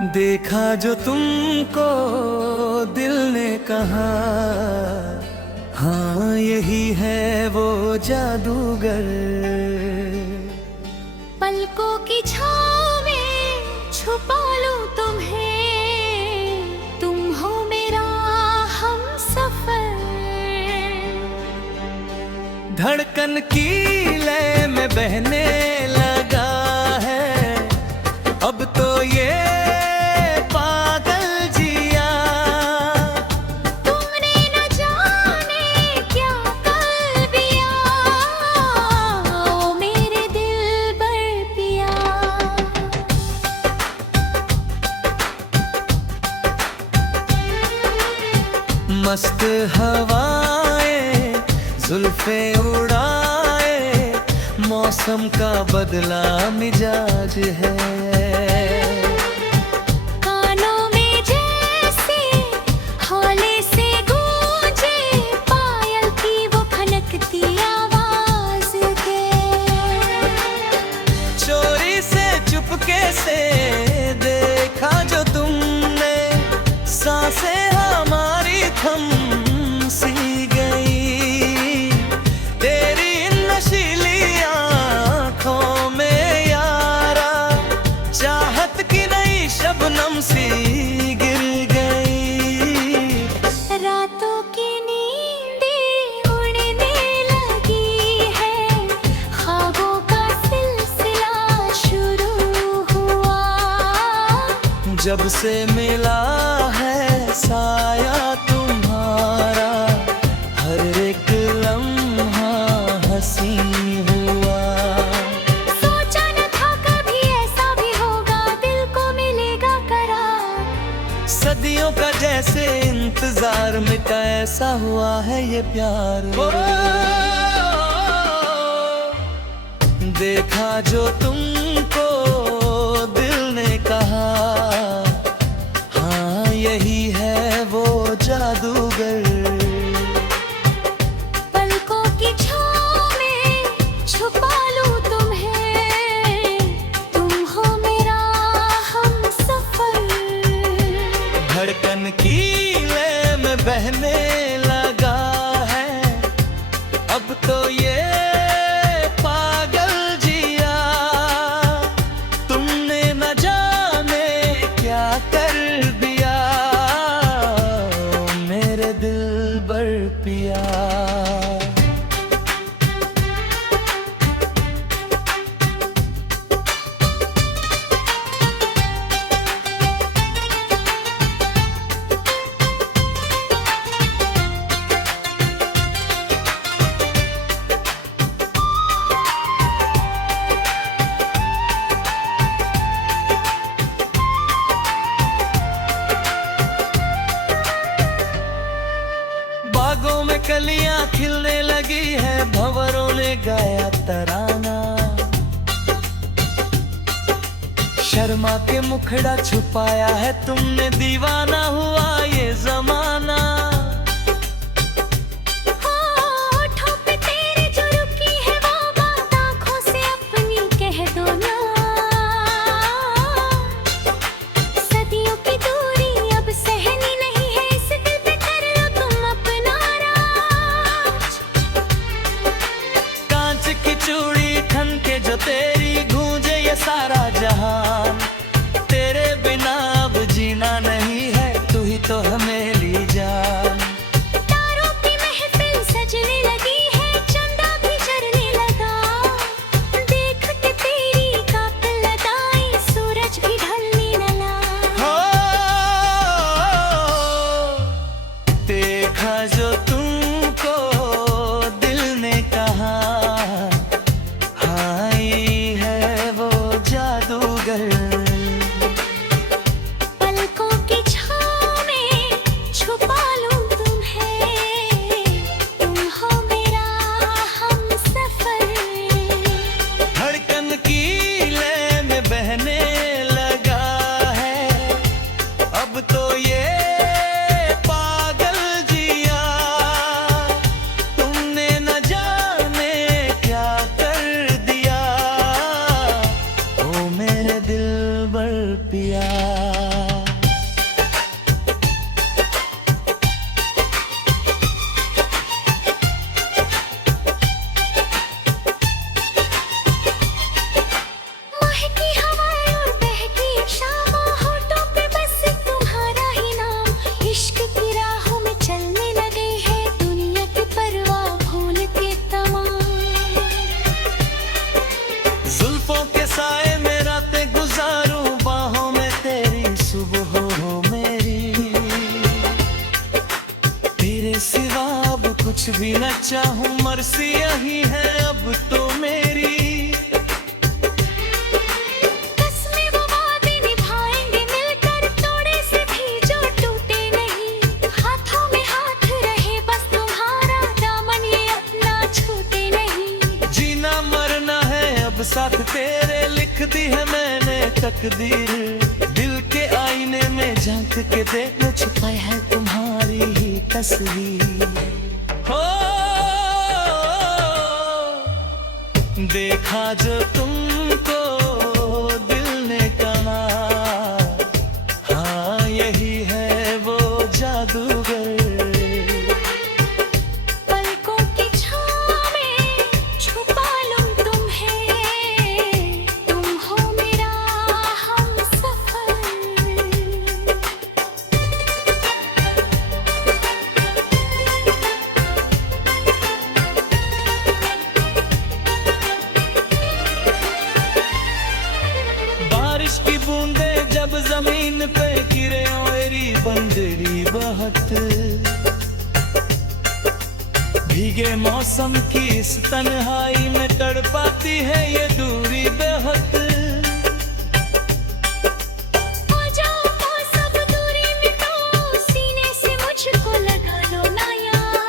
देखा जो तुमको दिल ने कहा, हाँ यही है वो जादूगर। पलकों की छाँव में छुपा लूं तुम्हें, तुम हो मेरा हमसफर। धड़कन की लय में बहने लगा है अब तो ये मस्त हवाएं जुल्फे उड़ाए, मौसम का बदला मिजाज है। कानों में जैसे हौले से गूंजे पायल की वो खनकती आवाज के। चोरी से चुपके से देखा जो तुमने, सांसें हमारी थम सी गई तेरी इन नशीली आँखों में यारा, चाहत की नई शबनम सी गिर गई। रातों की नींदें उड़ने लगी है, ख्वाबों का सिलसिला शुरू हुआ। जब से मिला है साया तुम्हारा, हर एक लम्हा हंसी हुआ। सोचा न था कभी ऐसा भी होगा, दिल को मिलेगा करार। सदियों का जैसे इंतजार मिटा, ऐसा हुआ है ये प्यार। देखा जो तुमको दिल ने कहा, हाँ यही है वो जादूगर। पलकों की छाँव में छुपा लूं तुम्हें, तुम हो मेरा हमसफर। धड़कन की लय में बहने लगा है अब तो ये पागल जिया, तुमने न जाने क्या कर दिया मेरे दिलबर पिया। बागों में कलियां खिलने लगी है, भंवरों ने गाया तराना। शर्मा के मुखड़ा छुपाया है तुमने, दीवाना हुआ ये जमाना। होठों पे तेरे जो रुकी है वो बात आँखों से अपनी कह दो ना। सदियों की दूरी अब सहनी नहीं है, इस दिल पे कर लो तुम अपना राज। कांच की चूड़ी खन के जो तेरी गूंजे ये सारा जहान, तेरे बिना अब जीना नहीं है, तू ही तो है मेरी जान। तारों की महफिल सजने लगी है, चंदा भी जलने लगा। देख के तेरी कातिल अदाएं, सूरज भी ढलने लगा। हो देखा जो तुमको दिल ने कहा, हाँ ये है वो जादूगर। पलकों की छाँव में छुपा लूं तुम्हें, तुम हो मेरा हमसफर। धड़कन की लय में बहने लगा है अब तो ये पागल जिया, तुमने न जाने क्या कर दिया ओ मेरे दिलबर पिया। भी न चाहूं मर्सी यही है अब तो मेरी। कसमें वो वादे निभाएंगे मिलकर, तोड़े से भी जो टूटे नहीं। हाथों में हाथ रहे बस तुम्हारा, दामन ये अपना छूटे नहीं। जीना मरना है अब साथ तेरे, लिख दी है मैंने तकदीर। दिल के आईने में झांक के देख, छुपाई है तुम्हारी ही तस्वीर। हो देखा जो तुमको दिल ने कहा, हाँ यही है वो जादूगर। पलकों की छाँव में छुपा लूं तुम्हें, तुम हो मेरा हमसफर। बारिश की बूंदे जब जमीन पे गिरे, मेरी बंदरी बहुत भीगे मौसम की इस तन्हाई में तड़पाती है ये दूरी बेहद। आ जाओ सब दूरी मिटाओ, सीने से मुझको लगा लो ना यार।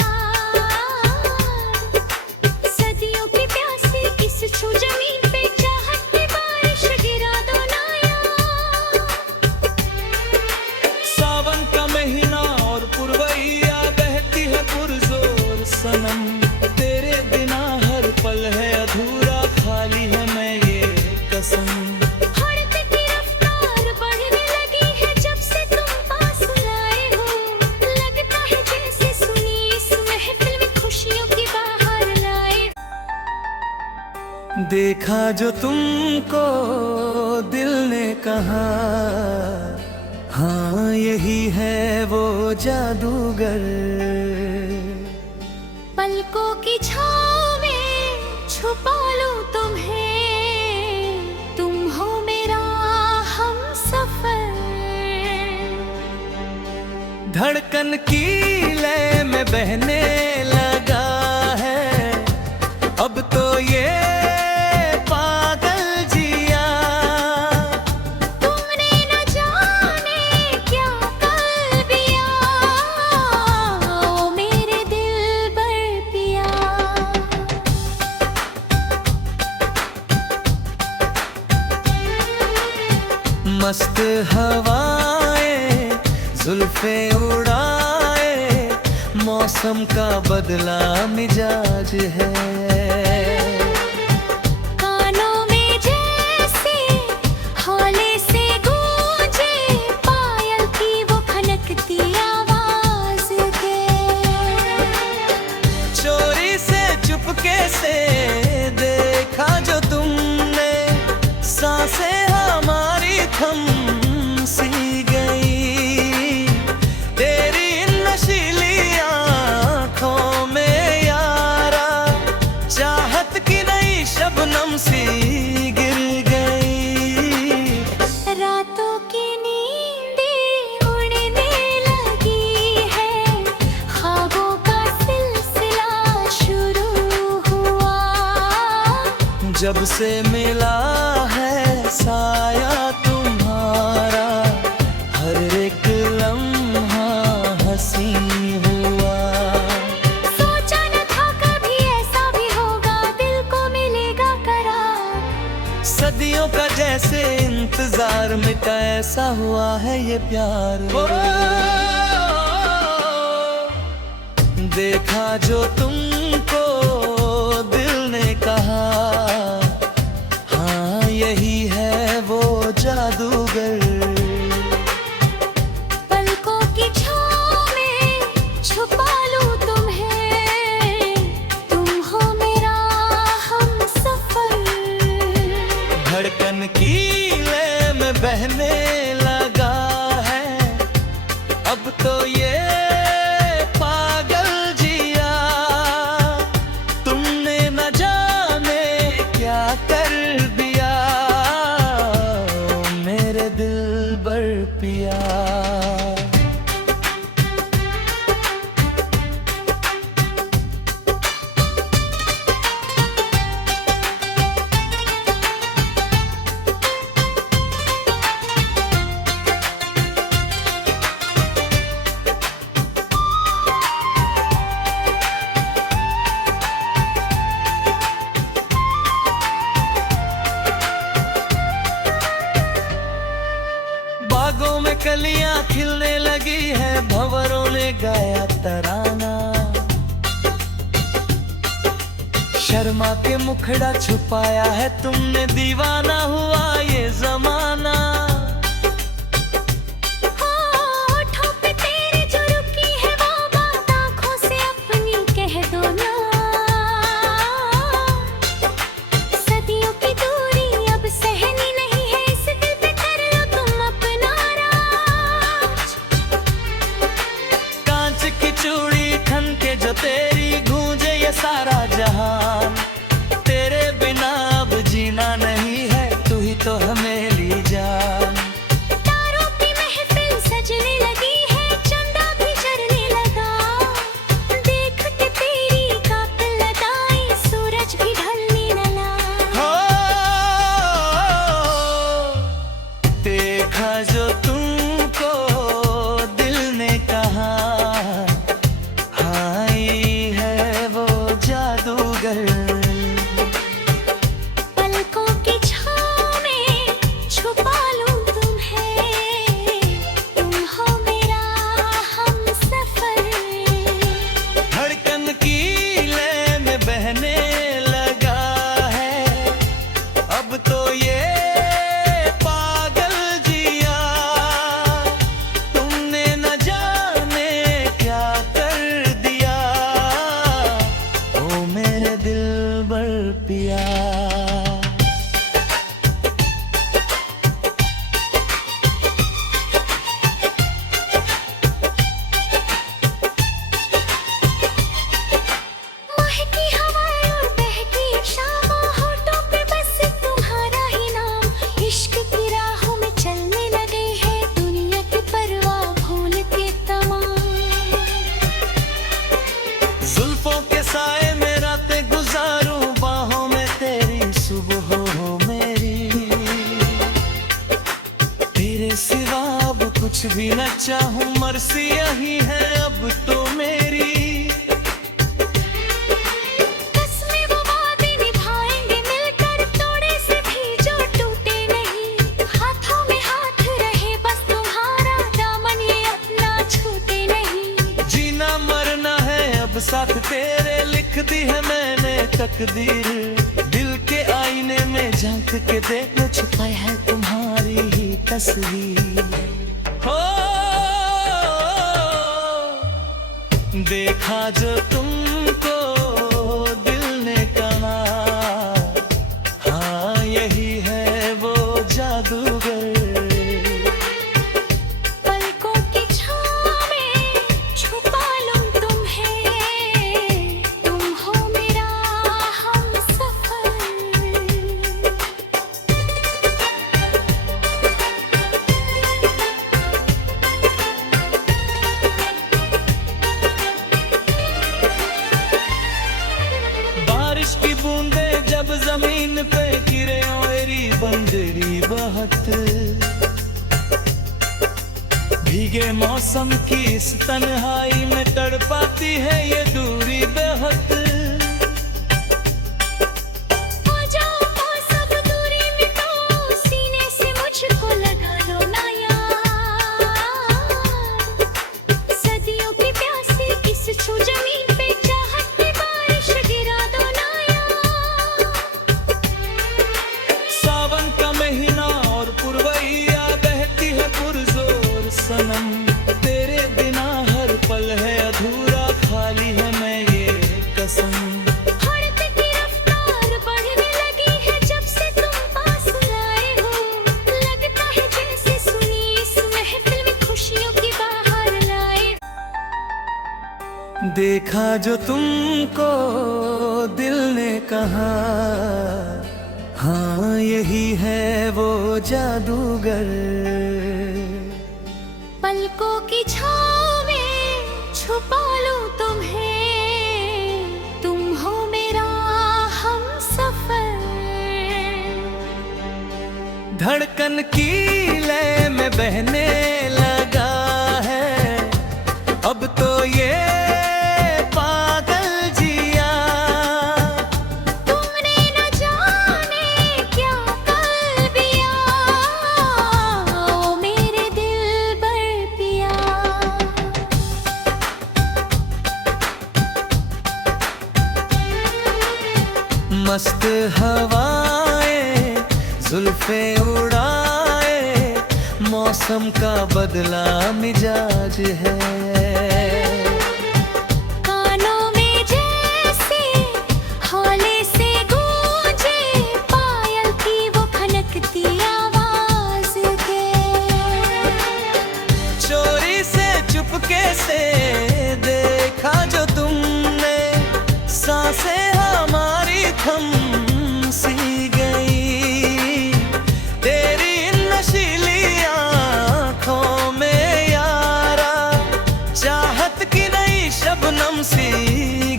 सदियों की प्यासी किस छू जमीन पे, चाहत की बारिश गिरा दो ना यार। सावन का महीना और पुरवैया बहती है पुरजोर सनम। तेरे बिना हर पल है अधूरा, खाली है मैं ये कसम। हड़क की रफ्तार बढ़ने लगी है जब से तुम पास लाए हो। लगता है जैसे सुनी इस महफिल में खुशियों की बाहर लाए। देखा जो तुमको दिल ने कहा, हाँ यही है वो जादूगर। पलकों की छाँव में छुपा लूं तुम्हें, तुम हो मेरा हमसफर। धड़कन की लय में बहने लगा है अब तो ये पागल जिया। तुमने न जाने क्या कर दिया, ओ मेरे दिलबर पिया। मस्त हवाएं जुल्फे उड़ाए, मौसम का बदला मिजाज है। कानों में जैसे हौले से गूंजे, पायल की वो खनकती आवाज के। चोरी से चुपके से देखा जो तुमने, सांसें हमारी थम सी गई। तेरी नशीली आंखों में यारा, चाहत की नई शबनम सी गिर गई। रातों की नींदें उड़ने लगी है, ख्वाबों का सिलसिला शुरू हुआ। जब से मिला है साया तुम्हारा, हर एक लम्हा हंसी हुआ। सोचा न था कभी ऐसा भी होगा, दिल को मिलेगा करार। सदियों का जैसे इंतजार मिटा, ऐसा हुआ है ये प्यार। ओ, देखा जो तुमको दिल ने कहा, हाँ यही है वो जादूगर। पलकों की छाँव में छुपा लूं तुम्हें, तुम हो मेरा हमसफर। धड़कन की लय में बहने लगा है अब तो ये पागल जिया। तुमने न जाने क्या कर दिया, मेरे दिलबर पिया। बागों में कलियां खिलने लगी है, भंवरों ने गाया तराना। शर्मा के मुखड़ा छुपाया है तुमने, दीवाना हुआ ये जमाना। होठों पे तेरे जो रुकी है वो बात आँखों से अपनी कह दो ना। सदियों की दूरी अब सहनी नहीं है, इस दिल पे कर लो तुम अपना राज। कांच की चूड़ी खन के जो तेरी, गूंजे ये सारा जहान। तेरे बिना अब जीना नहीं है, तू ही तो है मेरी जान। तारों की महफिल सजने लगी है, चंदा भी जलने लगा। देख के तेरी कातिल अदाएं, सूरज भी ढलने लगा। हो देखा जो तुमको दिल ने कहा, हाँ ये है वो जादूगर। पलकों की छाँव में छुपा लूं तुम्हें, तुम हो मेरा हमसफर। धड़कन की लय में बहने लगा है अब तो ये पागल जिया। तुमने न जाने क्या कर दिया, ओ मेरे दिलबर पिया। महकी हवाएं और बहती शामों, होठों पे बस तुम्हारा ही नाम। इश्क की राहों में चलने लगे हैं, दुनिया की परवाह भूल के तमाम। जुल्फों के साए में रातें गुजारूं, बाहों में तेरी सुबह हो मेरी। तेरे सिवा अब कुछ भी न चाहूं, मर्सी यही है अब तो मेरी। कसमें वो वादे निभाएंगे मिलकर, तोड़े से भी जो टूटे नहीं। हाथों में हाथ रहे बस तुम्हारा, दामन ये अपना छूटे नहीं। जीना मरना है अब साथ तेरे, लिख दी है मैंने तकदीर। दिल के आईने में झांक के देखो, छुपाई है तुम्हारी ही तस्वीर। हो देखा जो तुमको दिल ने कहा, हाँ यही है वो जादूगर। पलकों की छाँव में छुपा लूं तुम्हें, तुम हो मेरा हमसफर। बारिश की बूंदें जब जमीन पे गिरे, मेरी बंदरी बहत। भीगे मौसम की इस तन्हाई में तड़पाती है ये दूरी बेहद। हो जाओ सब दूरी मिटाओ, सीने से मुझको लगा लो ना यार। सदियों की प्यासी इस छू जमीन पे, चाहत की बारिश गिरा दो ना यार। सावन का महीना और पुरवैया बहती है पुरजोर सनम। तेरे बिना हर पल है अधूरा, खाली है मैं ये कसम। हड़प की रफ्तार बढ़ने लगी है, जब से तुम पास आए हो। लगता है जैसे सुनी इस महफिल में खुशियों की बाहर लाए। देखा जो तुमको दिल ने कहा, हाँ यही है वो जादूगर। पलकों की छाँव में छुपा लूं तुम्हें, तुम हो मेरा हमसफर। धड़कन की लय में बहने लगा है अब तो ये पागल जिया। तुमने न जाने क्या कर दिया, ओ मेरे दिल मस्त हवाएं जुल्फे उड़ाए, मौसम का बदला मिजाज है। कानों में जैसे हौले से गूंजे पायल की वो खनकती आवाज के। चोरी से चुपके से देखा जो तुमने, सांसें हमारी थम सी गई। तेरी नशीली आँखों में यारा, चाहत की नई शबनम सी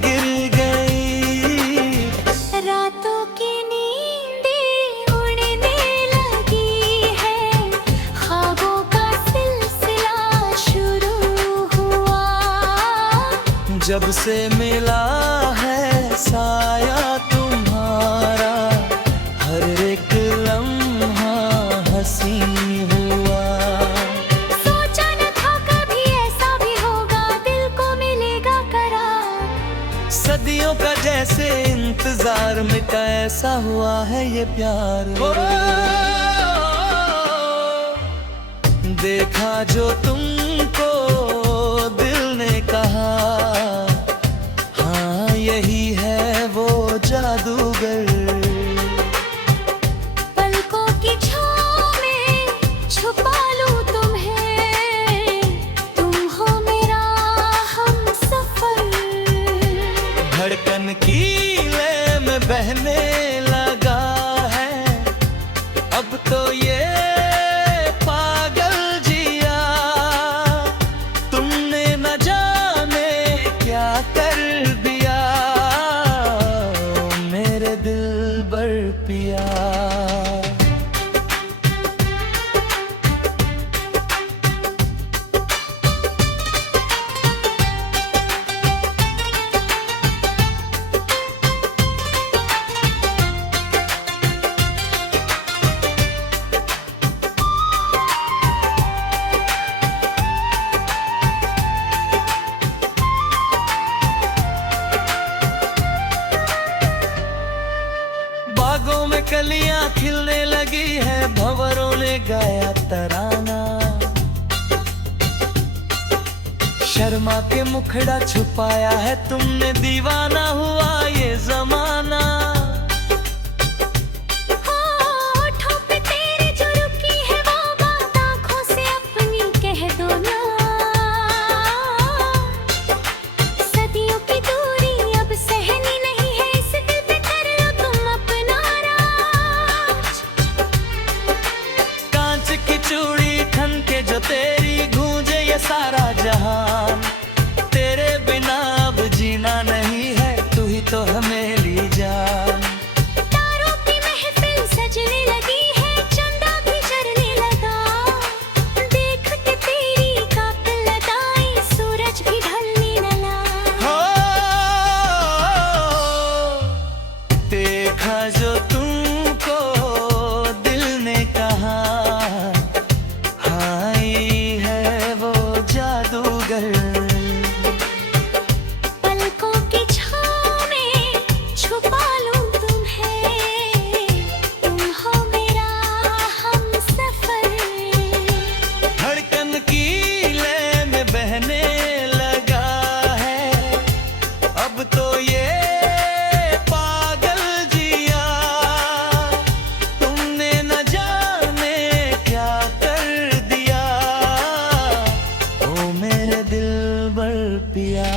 गिर गई। रातों की नींदें उड़ने लगी है, ख्वाबों का सिलसिला शुरू हुआ। जब से मिला है साया तुम्हारा, हर एक लम्हा हंसी हुआ। सोचा न था कभी ऐसा भी होगा, दिल को मिलेगा करार। सदियों का जैसे इंतजार मिटा, ऐसा हुआ है ये प्यार। देखा जो तुमको दिल ने कहा, हाँ यही है वो जादूगर। पलकों की छाँव में छुपा लूं तुम्हें, तुम हो मेरा हमसफर। धड़कन की लय में बहने लगा है अब तो ये पागल जिया। तुमने न जाने क्या कर दिया, मेरे दिलबर पिया। बागों में कलियां खिलने लगी है, भंवरों ने गाया तराना। शर्मा के मुखड़ा छुपाया है तुमने, दीवाना हुआ ये जमाना। होठों पे तेरे जो रुकी है वो बात, आँखों से अपनी कह दो ना। सदियों की दूरी अब सहनी नहीं है, इस दिल पे कर लो तुम अपना राज। कांच की चूड़ी खन के जो तेरी, गूंजे ये सारा जहान। तेरे बिना अब जीना नहीं है, तू ही तो है मेरी जान। तारों की महफिल सजने लगी है, चंदा भी जलने लगा। देख के तेरी कातिल अदाएं, सूरज भी ढलने लगा। हो देखा जो तुमको दिल ने कहा, हाँ ये है वो जादूगर। पलकों की छाँव में छुपा लूं तुम्हें, तुम हो मेरा हमसफर। धड़कन की लय में बहने लगा है अब तो ये पागल जिया। तुमने न जाने क्या कर दिया, ओ मेरे दिलबर पिया।